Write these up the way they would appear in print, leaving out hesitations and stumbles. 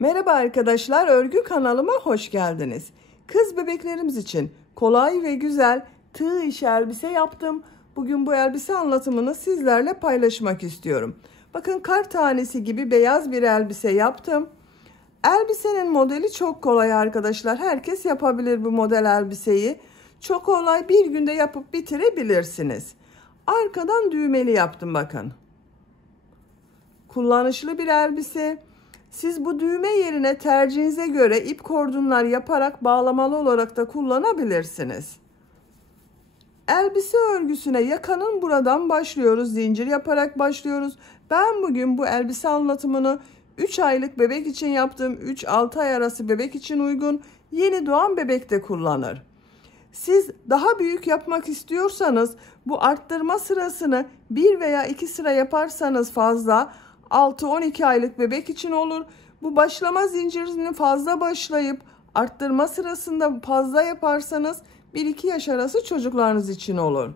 Merhaba arkadaşlar, örgü kanalıma hoş geldiniz. Kız bebeklerimiz için kolay ve güzel tığ işi elbise yaptım. Bugün bu elbise anlatımını sizlerle paylaşmak istiyorum. Bakın kar tanesi gibi beyaz bir elbise yaptım. Elbisenin modeli çok kolay arkadaşlar. Herkes yapabilir bu model elbiseyi. Çok kolay, bir günde yapıp bitirebilirsiniz. Arkadan düğmeli yaptım bakın. Kullanışlı bir elbise. Siz bu düğme yerine tercihinize göre ip kordonlar yaparak bağlamalı olarak da kullanabilirsiniz. Elbise örgüsüne yakanın buradan başlıyoruz. Zincir yaparak başlıyoruz. Ben bugün bu elbise anlatımını 3 aylık bebek için yaptım. 3-6 ay arası bebek için uygun. Yeni doğan bebek de kullanır. Siz daha büyük yapmak istiyorsanız bu arttırma sırasını 1 veya 2 sıra yaparsanız fazla, 6-12 aylık bebek için olur. Bu başlama zincirini fazla başlayıp arttırma sırasında fazla yaparsanız 1-2 yaş arası çocuklarınız için olur.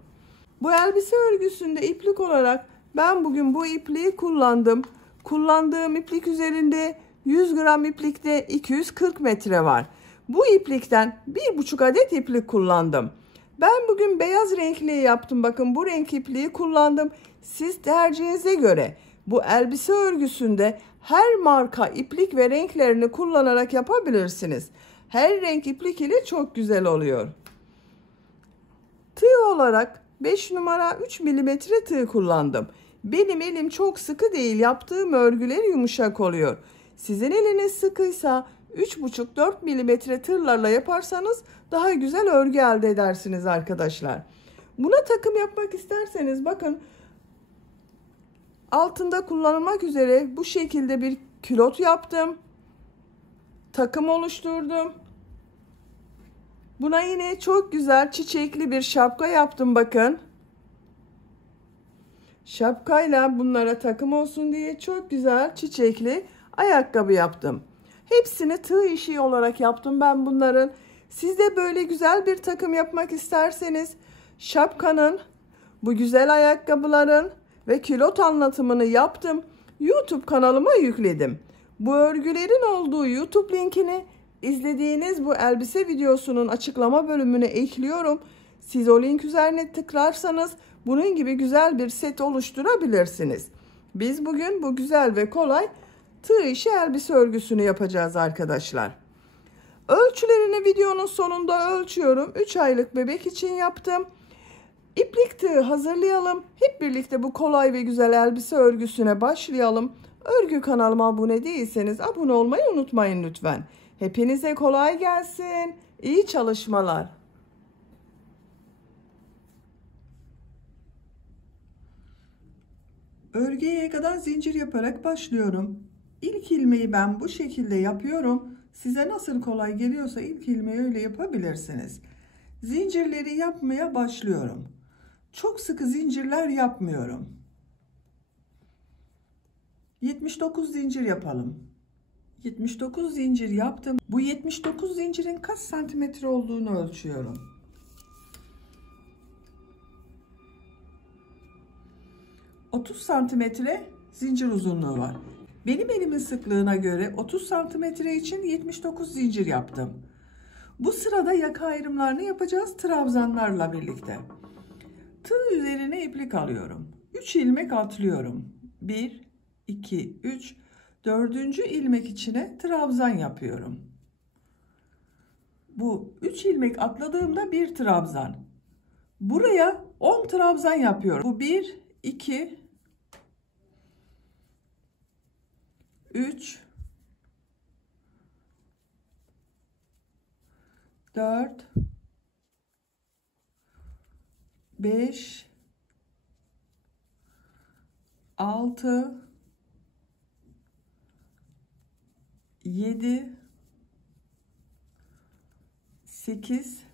Bu elbise örgüsünde iplik olarak ben bugün bu ipliği kullandım. Kullandığım iplik üzerinde 100 gram iplikte 240 metre var. Bu iplikten 1,5 adet iplik kullandım. Ben bugün beyaz renkliği yaptım. Bakın bu renk ipliği kullandım. Siz tercihinize göre bu elbise örgüsünde her marka iplik ve renklerini kullanarak yapabilirsiniz. Her renk iplik ile çok güzel oluyor. Tığ olarak 5 numara 3 milimetre tığ kullandım. Benim elim çok sıkı değil. Yaptığım örgüler yumuşak oluyor. Sizin eliniz sıkıysa 3,5-4 milimetre tığlarla yaparsanız daha güzel örgü elde edersiniz arkadaşlar. Buna takım yapmak isterseniz bakın altında kullanılmak üzere bu şekilde bir külot yaptım. Takım oluşturdum. Buna yine çok güzel çiçekli bir şapka yaptım bakın. Şapkayla bunlara takım olsun diye çok güzel çiçekli ayakkabı yaptım. Hepsini tığ işi olarak yaptım ben bunların. Siz de böyle güzel bir takım yapmak isterseniz şapkanın, bu güzel ayakkabıların ve külot anlatımını yaptım. YouTube kanalıma yükledim. Bu örgülerin olduğu YouTube linkini izlediğiniz bu elbise videosunun açıklama bölümüne ekliyorum. Siz o link üzerine tıklarsanız bunun gibi güzel bir set oluşturabilirsiniz. Biz bugün bu güzel ve kolay tığ işi elbise örgüsünü yapacağız arkadaşlar. Ölçülerini videonun sonunda ölçüyorum. 3 aylık bebek için yaptım. İplik tığı hazırlayalım. Hep birlikte bu kolay ve güzel elbise örgüsüne başlayalım. Örgü kanalıma abone değilseniz abone olmayı unutmayın lütfen. Hepinize kolay gelsin. İyi çalışmalar. Örgüye yakadan zincir yaparak başlıyorum. İlk ilmeği ben bu şekilde yapıyorum. Size nasıl kolay geliyorsa ilk ilmeği öyle yapabilirsiniz. Zincirleri yapmaya başlıyorum. Çok sıkı zincirler yapmıyorum. 79 zincir yapalım. 79 zincir yaptım. Bu 79 zincirin kaç santimetre olduğunu ölçüyorum. 30 santimetre zincir uzunluğu var. Benim elimin sıklığına göre 30 santimetre için 79 zincir yaptım. Bu sırada yaka ayrımlarını yapacağız trabzanlarla birlikte. Tığ üzerine iplik alıyorum. 3 ilmek atlıyorum. 1, 2, 3, 4. ilmek içine trabzan yapıyorum. Bu 3 ilmek atladığımda bir trabzan. Buraya 10 trabzan yapıyorum. Bu 1, 2, 3, 4, 5, 6, 7, 8,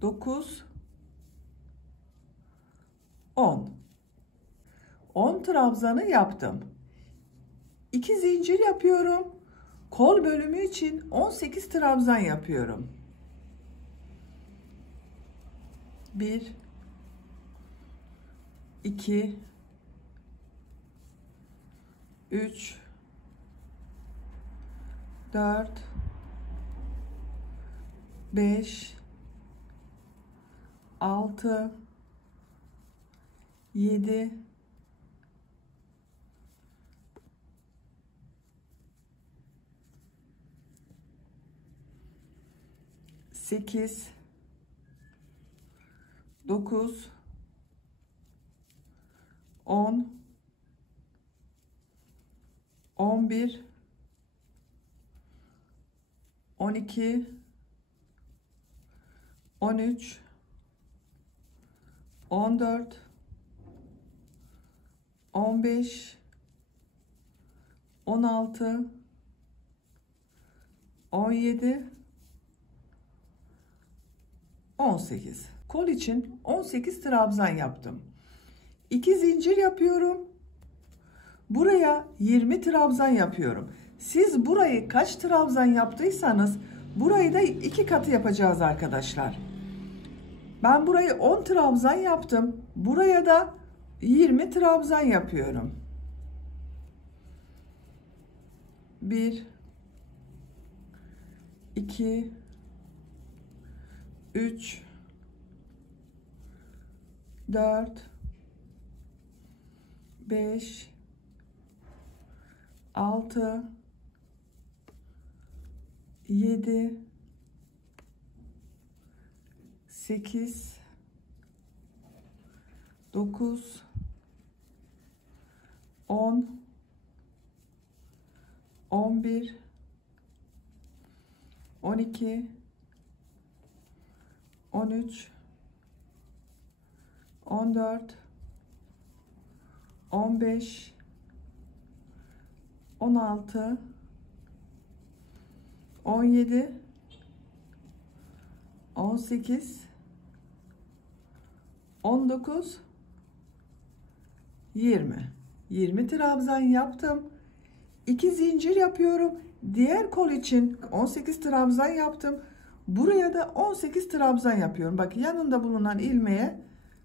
9, 10. 10 trabzanı yaptım. 2 zincir yapıyorum. Kol bölümü için 18 trabzan yapıyorum. 1, 2, 3, 4, 5, 6, 7, 8, 9, 10, 11, 12, 13, 14, 15, 16, 17, 18. Kol için 18 trabzan yaptım. 2 zincir yapıyorum. Buraya 20 trabzan yapıyorum. Siz burayı kaç trabzan yaptıysanız burayı da 2 katı yapacağız arkadaşlar. Ben burayı 10 trabzan yaptım. Buraya da 20 trabzan yapıyorum. 1, 2, 3, 4, 5, 6, 7, 8, 9, 10, 11, 12, 13, 14, 15, 16, 17, 18, 19, 20. 20 trabzan yaptım. 2 zincir yapıyorum. Diğer kol için 18 trabzan yaptım. Buraya da 18 trabzan yapıyorum. Bak yanında bulunan ilmeğe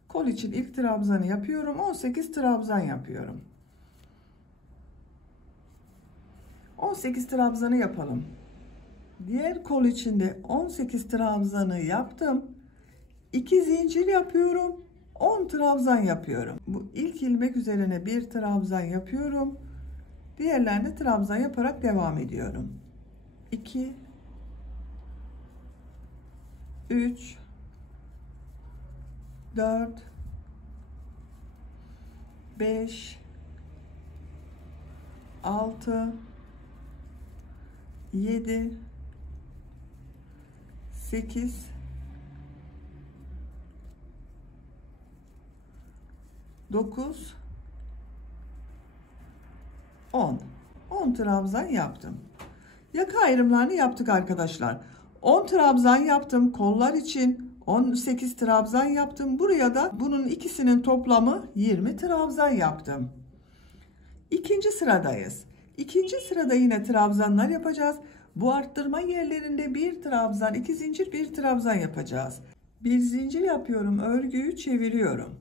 kol için ilk trabzanı yapıyorum. 18 trabzan yapıyorum. 18 trabzanı yapalım. Diğer kol içinde 18 trabzanı yaptım. 2 zincir yapıyorum. 10 trabzan yapıyorum. Bu ilk ilmek üzerine bir trabzan yapıyorum. Diğerlerine trabzan yaparak devam ediyorum. 2, 3, 4, 5, 6, 7, 8, 9, 10. 10 trabzan yaptım. Yaka ayrımlarını yaptık arkadaşlar. 10 trabzan yaptım. Kollar için 18 trabzan yaptım. Buraya da bunun ikisinin toplamı 20 trabzan yaptım. İkinci sıradayız. İkinci sırada yine trabzanlar yapacağız. Bu arttırma yerlerinde bir trabzan, 2 zincir, bir trabzan yapacağız. Bir zincir yapıyorum. Örgüyü çeviriyorum.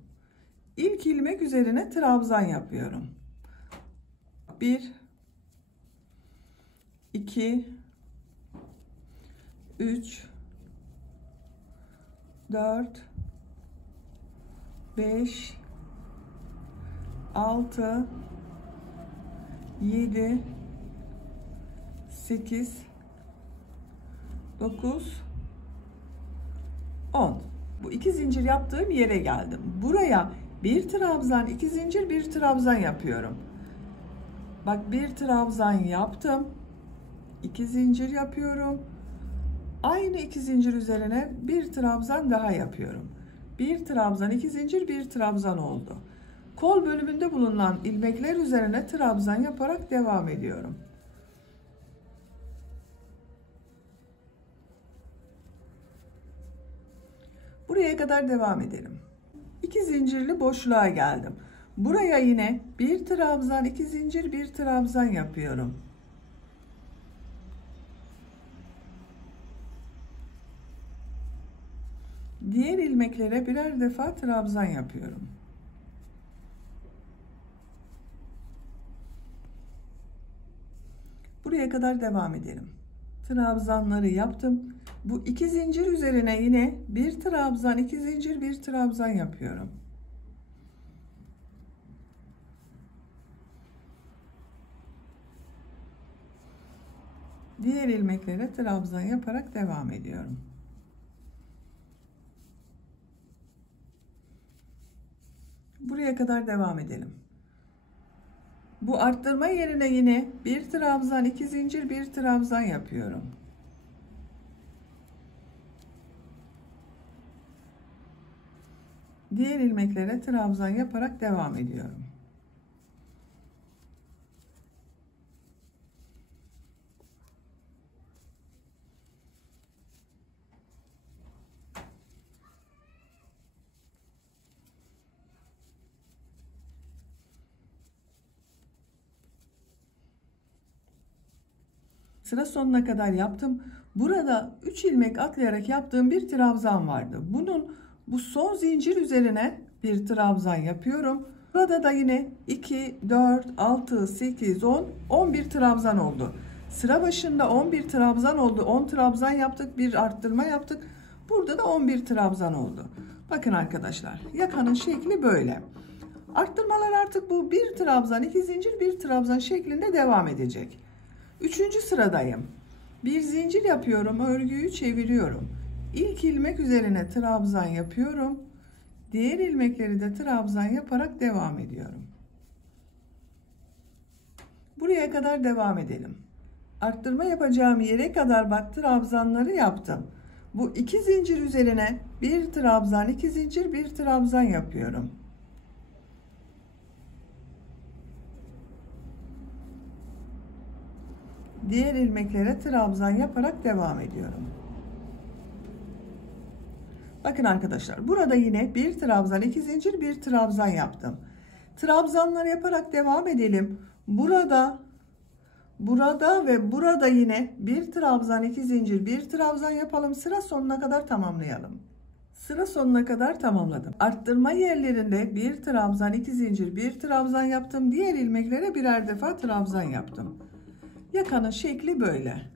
İlk ilmek üzerine trabzan yapıyorum. 1, 2, 3, 4, 5, 6, 7, 8, 9, 10. Bu 2 zincir yaptığım yere geldim. Buraya bir trabzan, 2 zincir, bir trabzan yapıyorum. Bak bir trabzan yaptım. 2 zincir yapıyorum. Aynı 2 zincir üzerine bir trabzan daha yapıyorum. Bir trabzan, 2 zincir, bir trabzan oldu. Kol bölümünde bulunan ilmekler üzerine trabzan yaparak devam ediyorum. Buraya kadar devam edelim. 2 zincirli boşluğa geldim. Buraya yine bir trabzan, 2 zincir, bir trabzan yapıyorum. Diğer ilmeklere birer defa trabzan yapıyorum. Buraya kadar devam edelim. Trabzanları yaptım. Bu 2 zincir üzerine yine bir trabzan, 2 zincir, bir trabzan yapıyorum. Diğer ilmeklere trabzan yaparak devam ediyorum. Buraya kadar devam edelim. Bu arttırma yerine yine bir trabzan, 2 zincir, bir trabzan yapıyorum. Diğer ilmeklere trabzan yaparak devam ediyorum. Sıra sonuna kadar yaptım. Burada 3 ilmek atlayarak yaptığım bir trabzan vardı. Bu son zincir üzerine bir trabzan yapıyorum. Burada da yine 2, 4, 6, 8, 10, 11 trabzan oldu. Sıra başında 11 trabzan oldu. 10 trabzan yaptık, bir arttırma yaptık. Burada da 11 trabzan oldu. Bakın arkadaşlar, yakanın şekli böyle. Arttırmalar artık bu bir trabzan, 2 zincir, bir trabzan şeklinde devam edecek. Üçüncü sıradayım. Bir zincir yapıyorum, örgüyü çeviriyorum. İlk ilmek üzerine trabzan yapıyorum. Diğer ilmekleri de trabzan yaparak devam ediyorum. Buraya kadar devam edelim. Arttırma yapacağım yere kadar bak trabzanları yaptım. Bu 2 zincir üzerine bir trabzan, 2 zincir, bir trabzan yapıyorum. Diğer ilmeklere trabzan yaparak devam ediyorum. Bakın arkadaşlar, burada yine bir trabzan, 2 zincir, bir trabzan yaptım. Trabzanlar yaparak devam edelim. Burada ve burada yine bir trabzan, 2 zincir, bir trabzan yapalım. Sıra sonuna kadar tamamlayalım. Sıra sonuna kadar tamamladım. Arttırma yerlerinde bir trabzan, 2 zincir, bir trabzan yaptım. Diğer ilmeklere birer defa trabzan yaptım. Yakanın şekli böyle.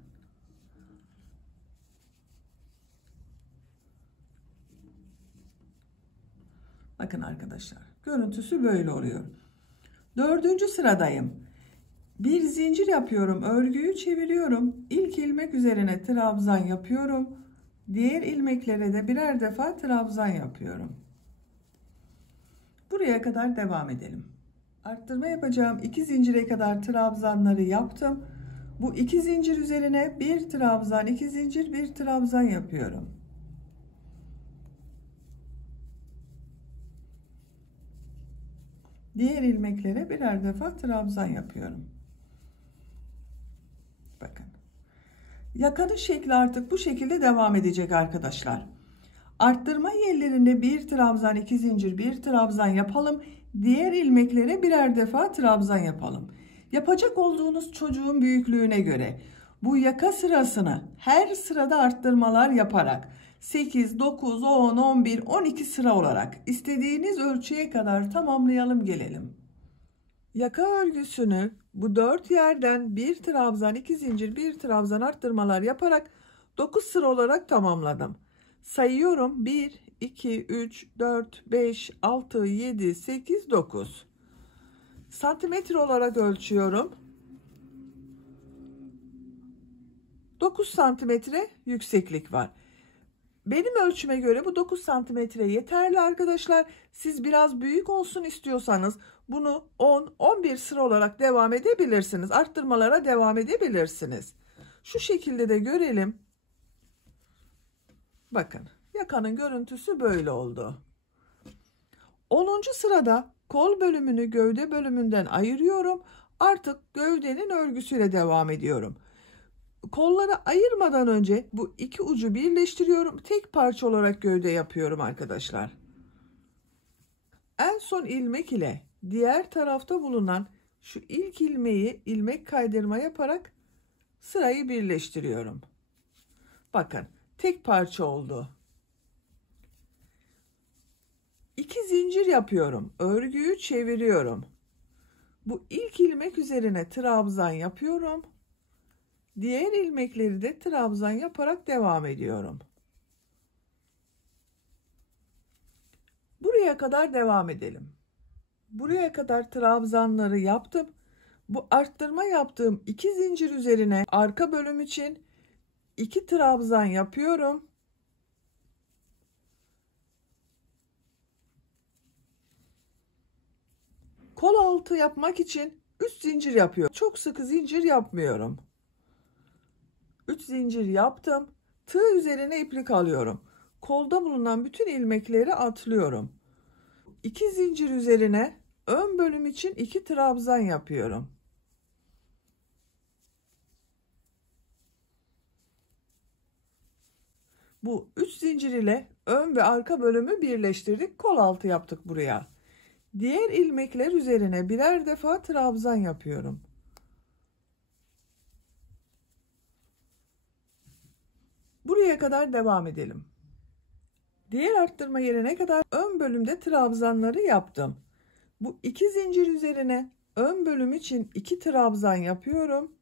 Bakın arkadaşlar, görüntüsü böyle oluyor. Dördüncü sıradayım. Bir zincir yapıyorum, örgüyü çeviriyorum. İlk ilmek üzerine trabzan yapıyorum. Diğer ilmeklere de birer defa trabzan yapıyorum. Buraya kadar devam edelim. Arttırma yapacağım 2 zincire kadar trabzanları yaptım. Bu 2 zincir üzerine bir trabzan, 2 zincir, bir trabzan yapıyorum. Diğer ilmeklere birer defa trabzan yapıyorum. Bakın. Yakanın şekli artık bu şekilde devam edecek arkadaşlar. Arttırma yerlerinde bir trabzan, 2 zincir, bir trabzan yapalım. Diğer ilmeklere birer defa trabzan yapalım. Yapacak olduğunuz çocuğun büyüklüğüne göre bu yaka sırasını her sırada arttırmalar yaparak 8, 9, 10, 11, 12 sıra olarak istediğiniz ölçüye kadar tamamlayalım gelelim. Yaka örgüsünü bu 4 yerden bir trabzan, 2 zincir, bir trabzan arttırmalar yaparak 9 sıra olarak tamamladım. Sayıyorum: 1, 2, 3, 4, 5, 6, 7, 8, 9. Santimetre olarak ölçüyorum. 9 santimetre yükseklik var. Benim ölçüme göre bu 9 santimetre yeterli arkadaşlar. Siz biraz büyük olsun istiyorsanız bunu 10-11 sıra olarak devam edebilirsiniz. Arttırmalara devam edebilirsiniz. Şu şekilde de görelim. Bakın, yakanın görüntüsü böyle oldu. 10. sırada kol bölümünü gövde bölümünden ayırıyorum. Artık gövdenin örgüsüyle devam ediyorum. Kolları ayırmadan önce bu iki ucu birleştiriyorum. Tek parça olarak gövde yapıyorum arkadaşlar. En son ilmek ile diğer tarafta bulunan şu ilk ilmeği ilmek kaydırma yaparak sırayı birleştiriyorum. Bakın, tek parça oldu. 2 zincir yapıyorum. Örgüyü çeviriyorum. Bu ilk ilmek üzerine trabzan yapıyorum. Diğer ilmekleri de trabzan yaparak devam ediyorum. Buraya kadar devam edelim. Buraya kadar trabzanları yaptım. Bu arttırma yaptığım 2 zincir üzerine arka bölüm için 2 trabzan yapıyorum. Kol altı yapmak için 3 zincir yapıyorum. Çok sıkı zincir yapmıyorum. 3 zincir yaptım. Tığ üzerine iplik alıyorum. Kolda bulunan bütün ilmekleri atlıyorum. 2 zincir üzerine ön bölüm için 2 trabzan yapıyorum. Bu 3 zincir ile ön ve arka bölümü birleştirdik. Kol altı yaptık buraya. Diğer ilmekler üzerine birer defa trabzan yapıyorum. Buraya kadar devam edelim. Diğer arttırma yerine kadar ön bölümde trabzanları yaptım. Bu 2 zincir üzerine ön bölüm için 2 trabzan yapıyorum.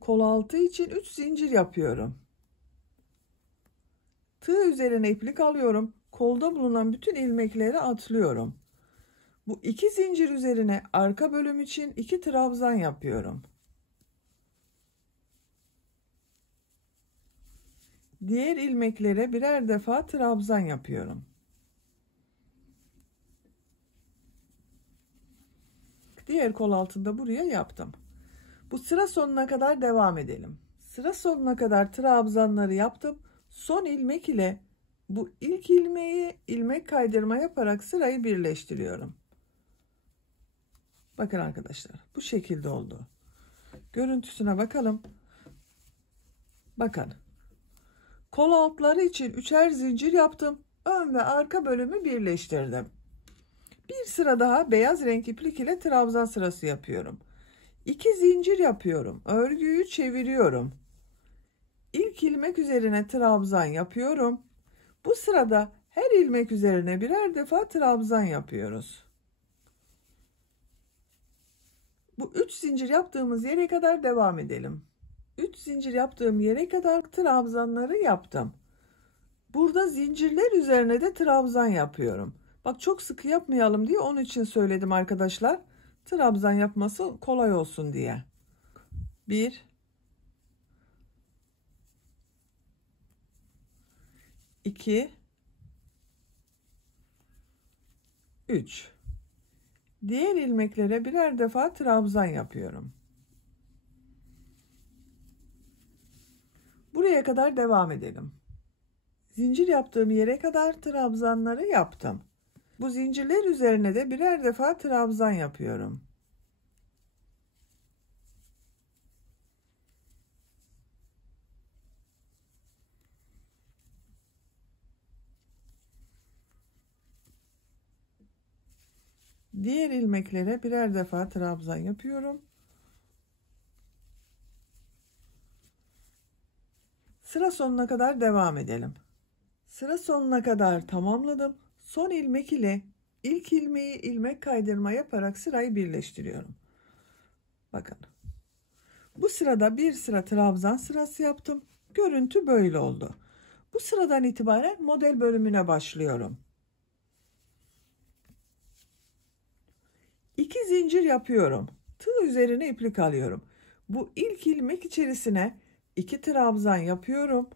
Kol altı için 3 zincir yapıyorum. Tığ üzerine iplik alıyorum. Kolda bulunan bütün ilmekleri atlıyorum. Bu 2 zincir üzerine arka bölüm için 2 trabzan yapıyorum. Diğer ilmeklere birer defa trabzan yapıyorum. Diğer kol altında buraya yaptım. Bu sıra sonuna kadar devam edelim. Sıra sonuna kadar trabzanları yaptım. Son ilmek ile bu ilk ilmeği ilmek kaydırma yaparak sırayı birleştiriyorum. Bakın arkadaşlar, bu şekilde oldu. Görüntüsüne bakalım. Bakın. Kol altları için 3'er zincir yaptım. Ön ve arka bölümü birleştirdim. Bir sıra daha beyaz renk iplik ile trabzan sırası yapıyorum. 2 zincir yapıyorum. Örgüyü çeviriyorum. İlk ilmek üzerine trabzan yapıyorum. Bu sırada her ilmek üzerine birer defa trabzan yapıyoruz. Bu 3 zincir yaptığımız yere kadar devam edelim. 3 zincir yaptığım yere kadar trabzanları yaptım. Burada zincirler üzerine de trabzan yapıyorum. Bak, çok sıkı yapmayalım diye onun için söyledim arkadaşlar. Trabzan yapması kolay olsun diye. 1 2 3. Diğer ilmeklere birer defa trabzan yapıyorum. Buraya kadar devam edelim. Zincir yaptığım yere kadar trabzanları yaptım. Bu zincirler üzerine de birer defa trabzan yapıyorum. Diğer ilmeklere birer defa trabzan yapıyorum. Sıra sonuna kadar devam edelim. Sıra sonuna kadar tamamladım. Son ilmek ile ilk ilmeği ilmek kaydırma yaparak sırayı birleştiriyorum. Bakın. Bu sırada bir sıra trabzan sırası yaptım. Görüntü böyle oldu. Bu sıradan itibaren model bölümüne başlıyorum. 2 zincir yapıyorum. Tığ üzerine iplik alıyorum. Bu ilk ilmek içerisine 2 trabzan yapıyorum.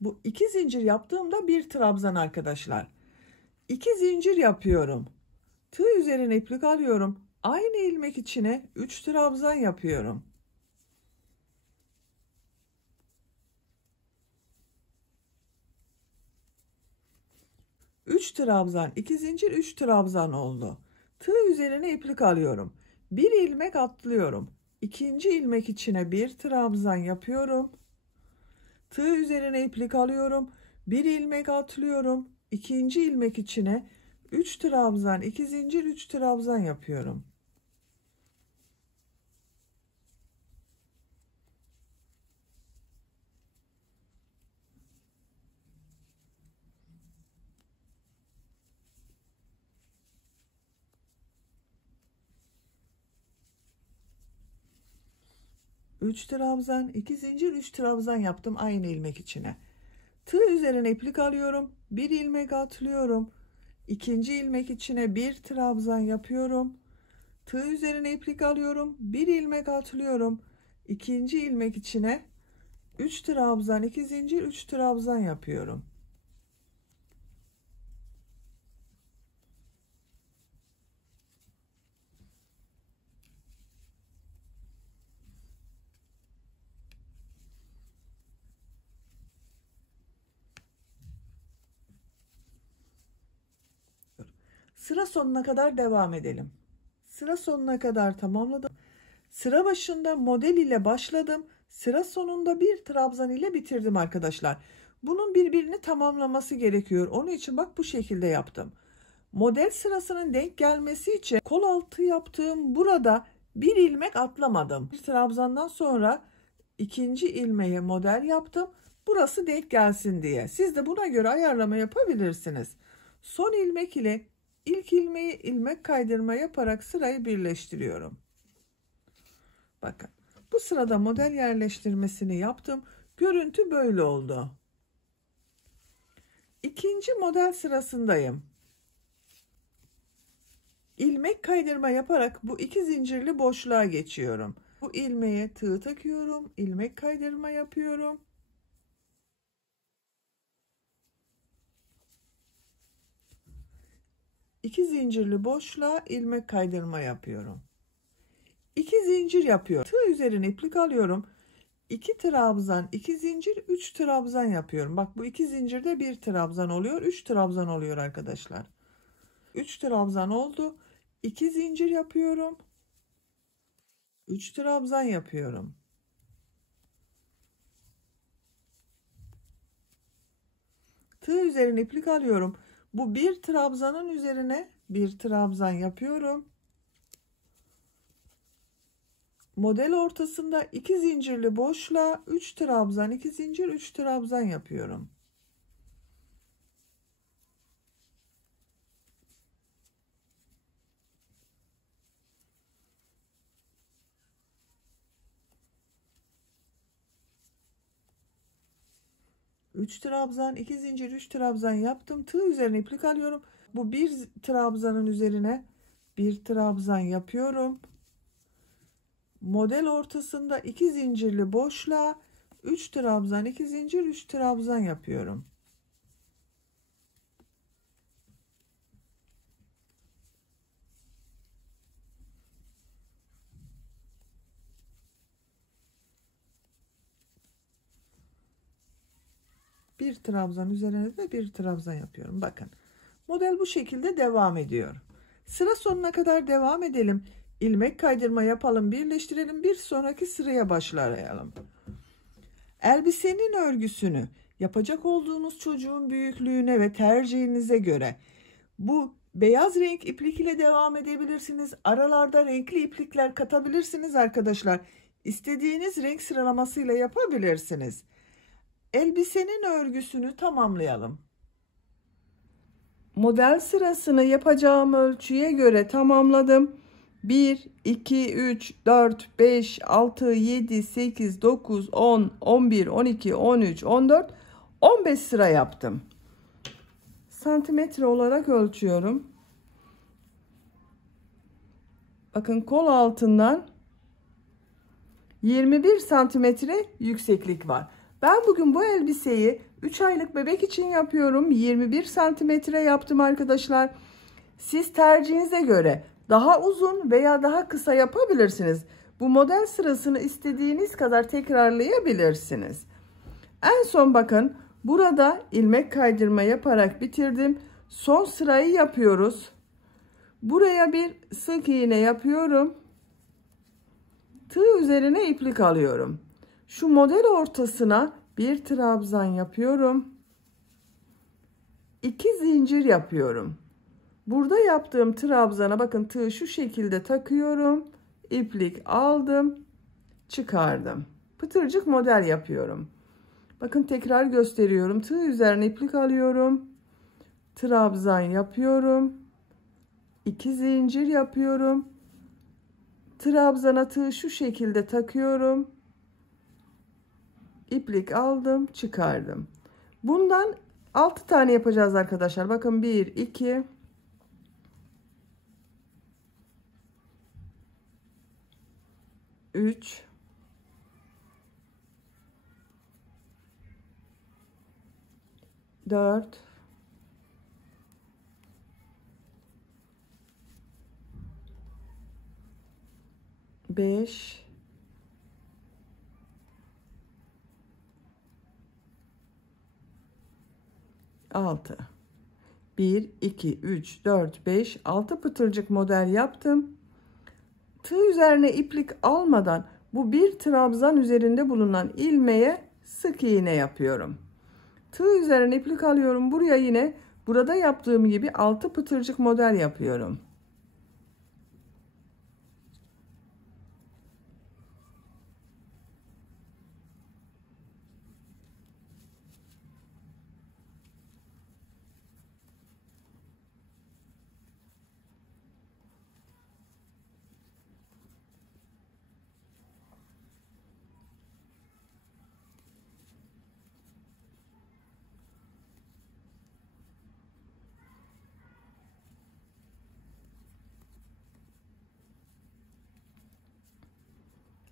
Bu 2 zincir yaptığımda bir trabzan arkadaşlar. 2 zincir yapıyorum. Tığ üzerine iplik alıyorum. Aynı ilmek içine 3 trabzan yapıyorum. Üç trabzan, 2 zincir, 3 trabzan oldu. Tığ üzerine iplik alıyorum. Bir ilmek atlıyorum. İkinci ilmek içine bir trabzan yapıyorum. Tığ üzerine iplik alıyorum. Bir ilmek atlıyorum. İkinci ilmek içine 3 trabzan, 2 zincir, 3 trabzan yapıyorum. 3 trabzan, 2 zincir, 3 trabzan yaptım aynı ilmek içine. Tığ üzerine iplik alıyorum. 1 ilmek atlıyorum. İkinci ilmek içine 1 trabzan yapıyorum. Tığ üzerine iplik alıyorum. 1 ilmek atlıyorum. İkinci ilmek içine 3 trabzan, 2 zincir, 3 trabzan yapıyorum. Sıra sonuna kadar devam edelim. Sıra sonuna kadar tamamladım. Sıra başında model ile başladım. Sıra sonunda bir trabzan ile bitirdim arkadaşlar. Bunun birbirini tamamlaması gerekiyor. Onun için bak bu şekilde yaptım. Model sırasının denk gelmesi için kol altı yaptığım burada bir ilmek atlamadım. Bir trabzandan sonra ikinci ilmeğe model yaptım. Burası denk gelsin diye. Siz de buna göre ayarlama yapabilirsiniz. Son ilmek ile ilk ilmeği ilmek kaydırma yaparak sırayı birleştiriyorum. Bakın bu sırada model yerleştirmesini yaptım. Görüntü böyle oldu. İkinci model sırasındayım. İlmek kaydırma yaparak bu iki zincirli boşluğa geçiyorum. Bu ilmeğe tığ takıyorum. İlmek kaydırma yapıyorum. İki zincirli boşluğa ilmek kaydırma yapıyorum. 2 zincir yapıyorum. Tığ üzerine iplik alıyorum. 2 trabzan, 2 zincir, 3 trabzan yapıyorum. Bak bu 2 zincirde 1 trabzan oluyor. 3 trabzan oluyor arkadaşlar. 3 trabzan oldu. 2 zincir yapıyorum. 3 trabzan yapıyorum. Tığ üzerine iplik alıyorum. Bu 1 trabzanın üzerine 1 trabzan yapıyorum. Model ortasında 2 zincirli boşluğa 3 trabzan, 2 zincir, 3 trabzan yapıyorum. Üç trabzan, 2 zincir, 3 trabzan yaptım. Tığ üzerine iplik alıyorum. Bu bir trabzanın üzerine bir trabzan yapıyorum. Model ortasında 2 zincirli boşluğa 3 trabzan, 2 zincir, 3 trabzan yapıyorum. Bir trabzan üzerine de bir trabzan yapıyorum. Bakın. Model bu şekilde devam ediyor. Sıra sonuna kadar devam edelim. İlmek kaydırma yapalım, birleştirelim. Bir sonraki sıraya başlayalım. Elbisenin örgüsünü yapacak olduğunuz çocuğun büyüklüğüne ve tercihinize göre bu beyaz renk iplik ile devam edebilirsiniz. Aralarda renkli iplikler katabilirsiniz arkadaşlar. İstediğiniz renk sıralamasıyla yapabilirsiniz. Elbisenin örgüsünü tamamlayalım. Model sırasını yapacağım ölçüye göre tamamladım. 1, 2, 3, 4, 5, 6, 7, 8, 9, 10, 11, 12, 13, 14, 15 sıra yaptım. Santimetre olarak ölçüyorum. Bakın kol altından 21 santimetre yükseklik var. Ben bugün bu elbiseyi 3 aylık bebek için yapıyorum. 21 santimetre yaptım arkadaşlar. Siz tercihinize göre daha uzun veya daha kısa yapabilirsiniz. Bu model sırasını istediğiniz kadar tekrarlayabilirsiniz. En son bakın burada ilmek kaydırma yaparak bitirdim. Son sırayı yapıyoruz. Buraya bir sık iğne yapıyorum. Tığ üzerine iplik alıyorum. Şu model ortasına bir trabzan yapıyorum. 2 zincir yapıyorum. Burada yaptığım trabzana bakın tığı şu şekilde takıyorum. İplik aldım. Çıkardım. Pıtırcık model yapıyorum. Bakın tekrar gösteriyorum. Tığ üzerine iplik alıyorum. Trabzan yapıyorum. 2 zincir yapıyorum. Trabzana tığı şu şekilde takıyorum. iplik aldım, çıkardım. Bundan 6 tane yapacağız arkadaşlar. Bakın 1 2 3 4 5 6 1 2 3 4 5 6 pıtırcık model yaptım. Tığ üzerine iplik almadan bu bir trabzan üzerinde bulunan ilmeğe sık iğne yapıyorum. Tığ üzerine iplik alıyorum. Buraya yine burada yaptığım gibi 6 pıtırcık model yapıyorum.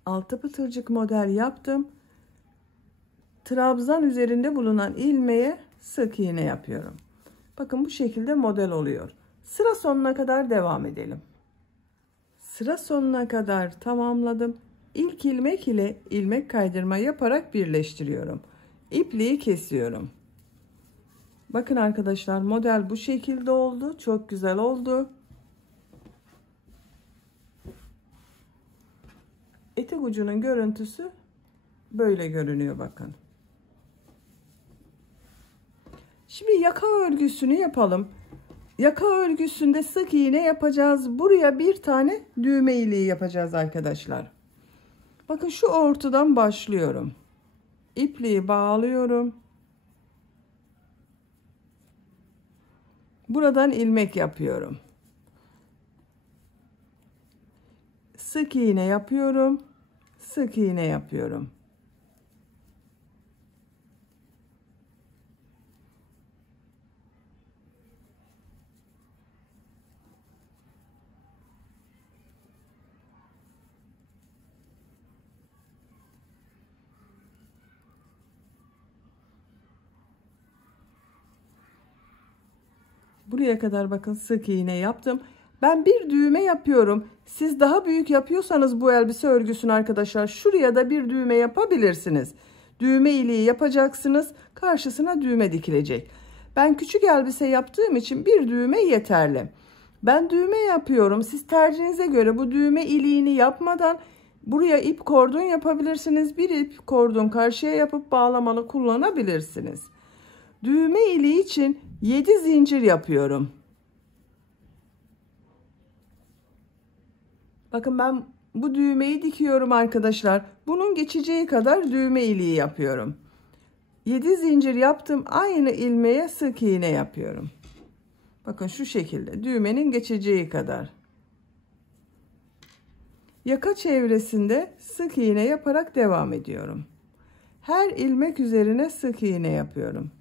Altı pıtırcık model yaptım. Trabzan üzerinde bulunan ilmeğe sık iğne yapıyorum. Bakın bu şekilde model oluyor. Sıra sonuna kadar devam edelim. Sıra sonuna kadar tamamladım. İlk ilmek ile ilmek kaydırma yaparak birleştiriyorum. İpliği kesiyorum. Bakın arkadaşlar, model bu şekilde oldu. Çok güzel oldu. Etek ucunun görüntüsü böyle görünüyor bakın. Şimdi yaka örgüsünü yapalım. Yaka örgüsünde sık iğne yapacağız. Buraya bir tane düğme iliği yapacağız arkadaşlar. Bakın şu ortadan başlıyorum. İpliği bağlıyorum. Buradan ilmek yapıyorum. Sık iğne yapıyorum. Sık iğne yapıyorum. Buraya kadar bakın sık iğne yaptım. Ben bir düğme yapıyorum. Siz daha büyük yapıyorsanız bu elbise örgüsünü arkadaşlar, şuraya da bir düğme yapabilirsiniz. Düğme iliği yapacaksınız. Karşısına düğme dikilecek. Ben küçük elbise yaptığım için bir düğme yeterli. Ben düğme yapıyorum. Siz tercihinize göre bu düğme iliğini yapmadan buraya ip kordon yapabilirsiniz. Bir ip kordon karşıya yapıp bağlamalı kullanabilirsiniz. Düğme iliği için 7 zincir yapıyorum. Bakın ben bu düğmeyi dikiyorum arkadaşlar. Bunun geçeceği kadar düğme iliği yapıyorum. 7 zincir yaptım. Aynı ilmeğe sık iğne yapıyorum. Bakın şu şekilde düğmenin geçeceği kadar. Yaka çevresinde sık iğne yaparak devam ediyorum. Her ilmek üzerine sık iğne yapıyorum.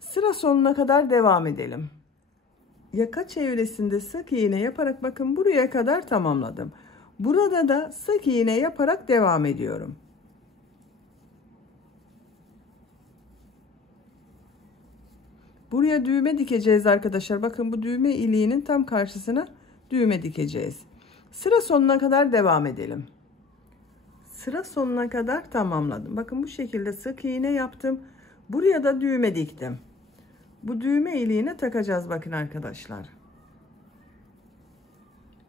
Sıra sonuna kadar devam edelim. Yaka çevresinde sık iğne yaparak bakın buraya kadar tamamladım. Burada da sık iğne yaparak devam ediyorum. Buraya düğme dikeceğiz arkadaşlar. Bakın bu düğme iliğinin tam karşısına düğme dikeceğiz. Sıra sonuna kadar devam edelim. Sıra sonuna kadar tamamladım. Bakın bu şekilde sık iğne yaptım. Buraya da düğme diktim. Bu düğme iliğine takacağız bakın arkadaşlar.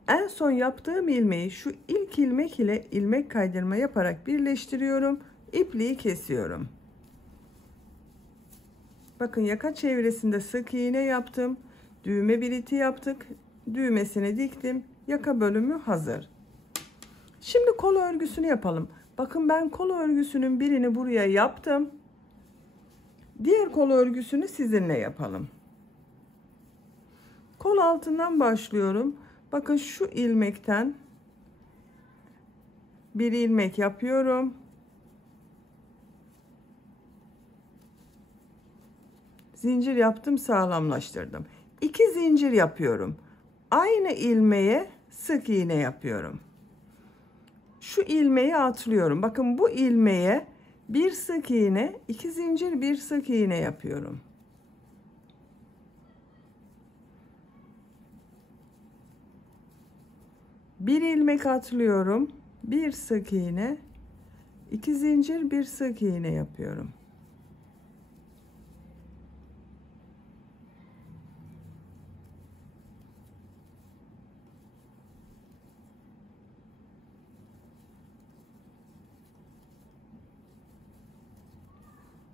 En son yaptığım ilmeği şu ilk ilmek ile ilmek kaydırma yaparak birleştiriyorum. İpliği kesiyorum. Bakın yaka çevresinde sık iğne yaptım. Düğme biriti yaptık. Düğmesini diktim. Yaka bölümü hazır. Şimdi kol örgüsünü yapalım. Bakın ben kol örgüsünün birini buraya yaptım. Diğer kol örgüsünü sizinle yapalım. Kol altından başlıyorum. Bakın şu ilmekten Bir ilmek yapıyorum. Zincir yaptım, sağlamlaştırdım. 2 zincir yapıyorum. Aynı ilmeğe sık iğne yapıyorum. Şu ilmeği atlıyorum. Bakın bu ilmeğe bir sık iğne, 2 zincir, bir sık iğne yapıyorum. Bir ilmek atlıyorum. Bir sık iğne, 2 zincir, bir sık iğne yapıyorum.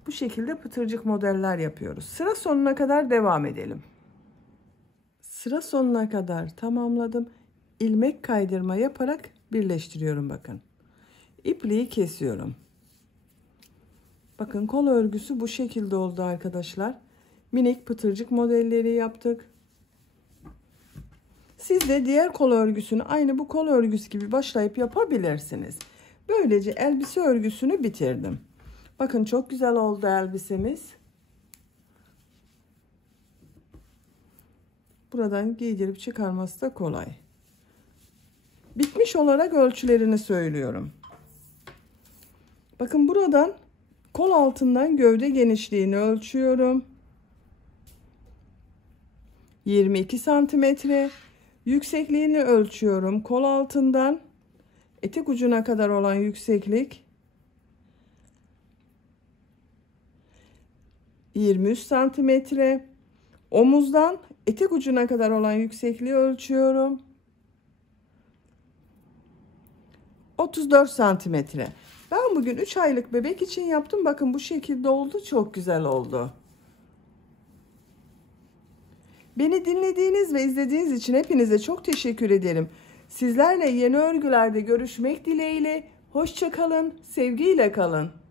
Bu şekilde pıtırcık modeller yapıyoruz. Sıra sonuna kadar devam edelim. Sıra sonuna kadar tamamladım. İlmek kaydırma yaparak birleştiriyorum bakın. İpliği kesiyorum. Bakın kol örgüsü bu şekilde oldu arkadaşlar. Minik pıtırcık modelleri yaptık. Siz de diğer kol örgüsünü aynı bu kol örgüsü gibi başlayıp yapabilirsiniz. Böylece elbise örgüsünü bitirdim. Bakın çok güzel oldu elbisemiz. Buradan giydirip çıkarması da kolay. Bitmiş olarak ölçülerini söylüyorum. Bakın buradan kol altından gövde genişliğini ölçüyorum. 22 santimetre. Yüksekliğini ölçüyorum. Kol altından etek ucuna kadar olan yükseklik 23 santimetre. Omuzdan etek ucuna kadar olan yüksekliği ölçüyorum. 34 santimetre. Ben bugün 3 aylık bebek için yaptım. Bakın bu şekilde oldu. Çok güzel oldu. Beni dinlediğiniz ve izlediğiniz için hepinize çok teşekkür ederim. Sizlerle yeni örgülerde görüşmek dileğiyle. Hoşça kalın, sevgiyle kalın.